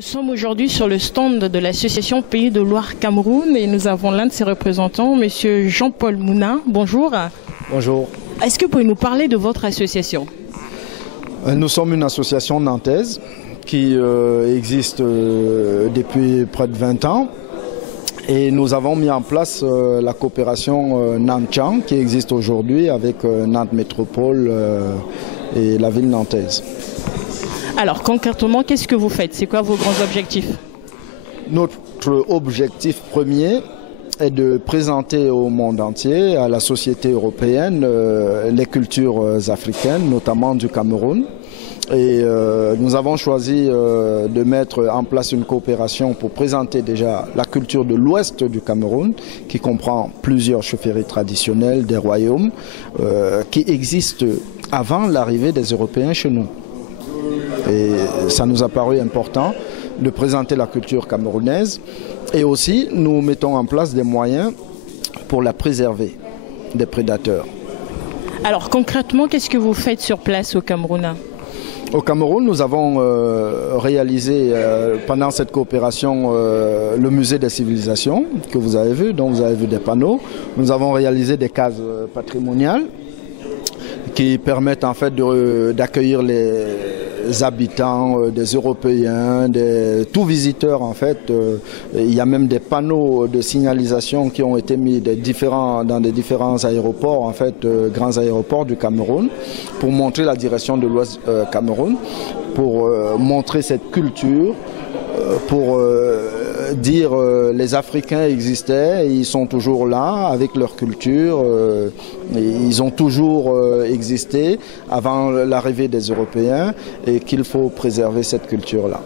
Nous sommes aujourd'hui sur le stand de l'association Pays de Loire Cameroun et nous avons l'un de ses représentants, monsieur Jean-Paul Mouna. Bonjour. Bonjour. Est-ce que vous pouvez nous parler de votre association? Nous sommes une association nantaise qui existe depuis près de 20 ans et nous avons mis en place la coopération Nantes-Chang qui existe aujourd'hui avec Nantes Métropole et la ville nantaise. Alors concrètement, qu'est-ce que vous faites? C'est quoi vos grands objectifs? Notre objectif premier est de présenter au monde entier, à la société européenne, les cultures africaines, notamment du Cameroun. Et nous avons choisi de mettre en place une coopération pour présenter déjà la culture de l'ouest du Cameroun, qui comprend plusieurs chefferies traditionnelles des royaumes, qui existent avant l'arrivée des Européens chez nous. Et ça nous a paru important de présenter la culture camerounaise et aussi nous mettons en place des moyens pour la préserver des prédateurs. Alors concrètement, qu'est-ce que vous faites sur place au Cameroun? Au Cameroun, nous avons réalisé pendant cette coopération le musée des civilisations que vous avez vu, dont vous avez vu des panneaux. Nous avons réalisé des cases patrimoniales qui permettent en fait d'accueillir les habitants, des Européens, tous visiteurs en fait. Il y a même des panneaux de signalisation qui ont été mis dans des différents aéroports, en fait, grands aéroports du Cameroun, pour montrer la direction de l'Ouest Cameroun, pour montrer cette culture, pour dire les Africains existaient, et ils sont toujours là avec leur culture, ils ont toujours existé avant l'arrivée des Européens et qu'il faut préserver cette culture-là.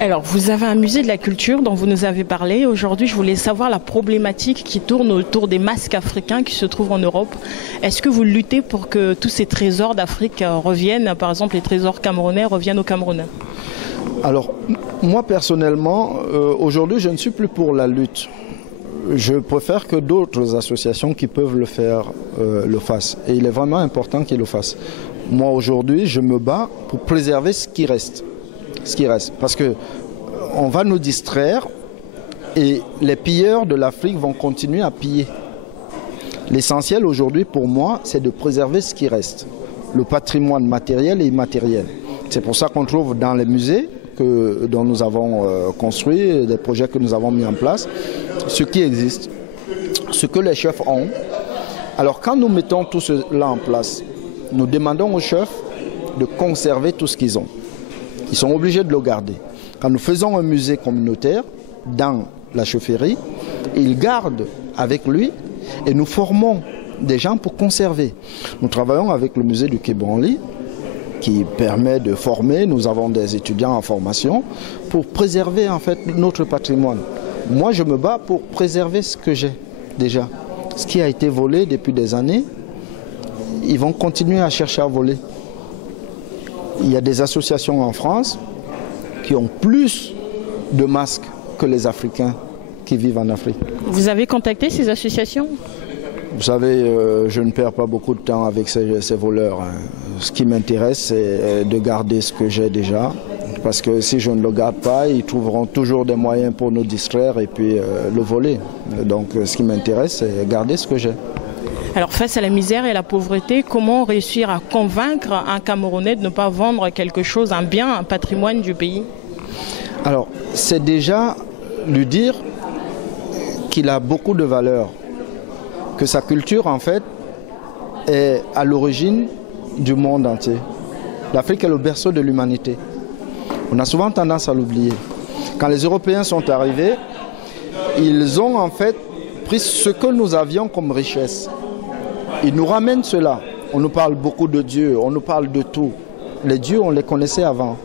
Alors vous avez un musée de la culture dont vous nous avez parlé. Aujourd'hui, je voulais savoir la problématique qui tourne autour des masques africains qui se trouvent en Europe. Est-ce que vous luttez pour que tous ces trésors d'Afrique reviennent, par exemple les trésors camerounais reviennent au Cameroun? Alors, moi personnellement, aujourd'hui, je ne suis plus pour la lutte. Je préfère que d'autres associations qui peuvent le faire le fassent. Et il est vraiment important qu'ils le fassent. Moi, aujourd'hui, je me bats pour préserver ce qui reste. Parce que on va nous distraire et les pilleurs de l'Afrique vont continuer à piller. L'essentiel aujourd'hui, pour moi, c'est de préserver ce qui reste. Le patrimoine matériel et immatériel. C'est pour ça qu'on trouve dans les musées dont nous avons construit, des projets que nous avons mis en place, ce qui existe, ce que les chefs ont. Alors quand nous mettons tout cela en place, nous demandons aux chefs de conserver tout ce qu'ils ont. Ils sont obligés de le garder. Quand nous faisons un musée communautaire dans la chefferie, ils gardent avec lui et nous formons des gens pour conserver. Nous travaillons avec le musée du Quai Branly, qui permet de former, nous avons des étudiants en formation pour préserver en fait notre patrimoine. Moi je me bats pour préserver ce que j'ai déjà. Ce qui a été volé depuis des années, ils vont continuer à chercher à voler. Il y a des associations en France qui ont plus de masques que les Africains qui vivent en Afrique. Vous avez contacté ces associations ? Vous savez, je ne perds pas beaucoup de temps avec ces voleurs. Ce qui m'intéresse, c'est de garder ce que j'ai déjà. Parce que si je ne le garde pas, ils trouveront toujours des moyens pour nous distraire et puis le voler. Donc ce qui m'intéresse, c'est garder ce que j'ai. Alors face à la misère et à la pauvreté, comment réussir à convaincre un Camerounais de ne pas vendre quelque chose, un bien, un patrimoine du pays? Alors, c'est déjà lui dire qu'il a beaucoup de valeur. Que sa culture, en fait, est à l'origine du monde entier. L'Afrique est le berceau de l'humanité. On a souvent tendance à l'oublier. Quand les Européens sont arrivés, ils ont en fait pris ce que nous avions comme richesse. Ils nous ramènent cela. On nous parle beaucoup de Dieu, on nous parle de tout. Les dieux, on les connaissait avant.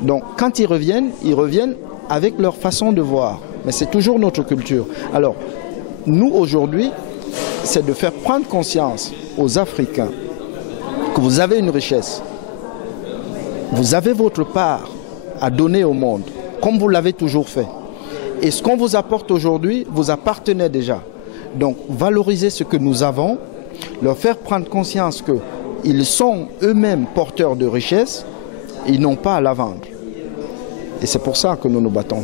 Donc, quand ils reviennent avec leur façon de voir. Mais c'est toujours notre culture. Alors, nous, aujourd'hui, c'est de faire prendre conscience aux Africains que vous avez une richesse. Vous avez votre part à donner au monde, comme vous l'avez toujours fait. Et ce qu'on vous apporte aujourd'hui, vous appartenait déjà. Donc, valorisez ce que nous avons, leur faire prendre conscience qu'ils sont eux-mêmes porteurs de richesse, ils n'ont pas à la vendre. Et c'est pour ça que nous nous battons.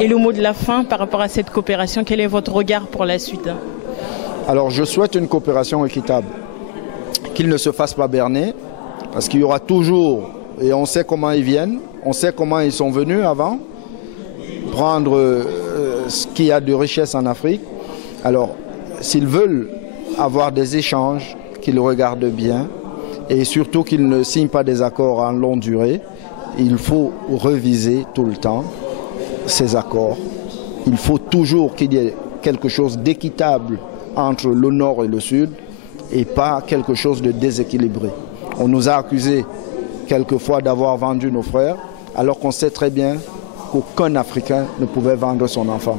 Et le mot de la fin par rapport à cette coopération, quel est votre regard pour la suite? Alors je souhaite une coopération équitable, qu'ils ne se fassent pas berner, parce qu'il y aura toujours, et on sait comment ils viennent, on sait comment ils sont venus avant, prendre ce qu'il y a de richesse en Afrique. Alors s'ils veulent avoir des échanges, qu'ils regardent bien, et surtout qu'ils ne signent pas des accords en longue durée, il faut reviser tout le temps ces accords. Il faut toujours qu'il y ait quelque chose d'équitable entre le nord et le sud et pas quelque chose de déséquilibré. On nous a accusés quelquefois d'avoir vendu nos frères alors qu'on sait très bien qu'aucun Africain ne pouvait vendre son enfant.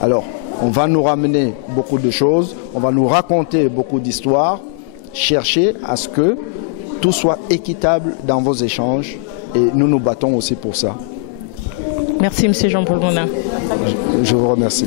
Alors, on va nous ramener beaucoup de choses, on va nous raconter beaucoup d'histoires, chercher à ce que tout soit équitable dans vos échanges et nous nous battons aussi pour ça. Merci M. Jean-Paul Bouna. Je vous remercie.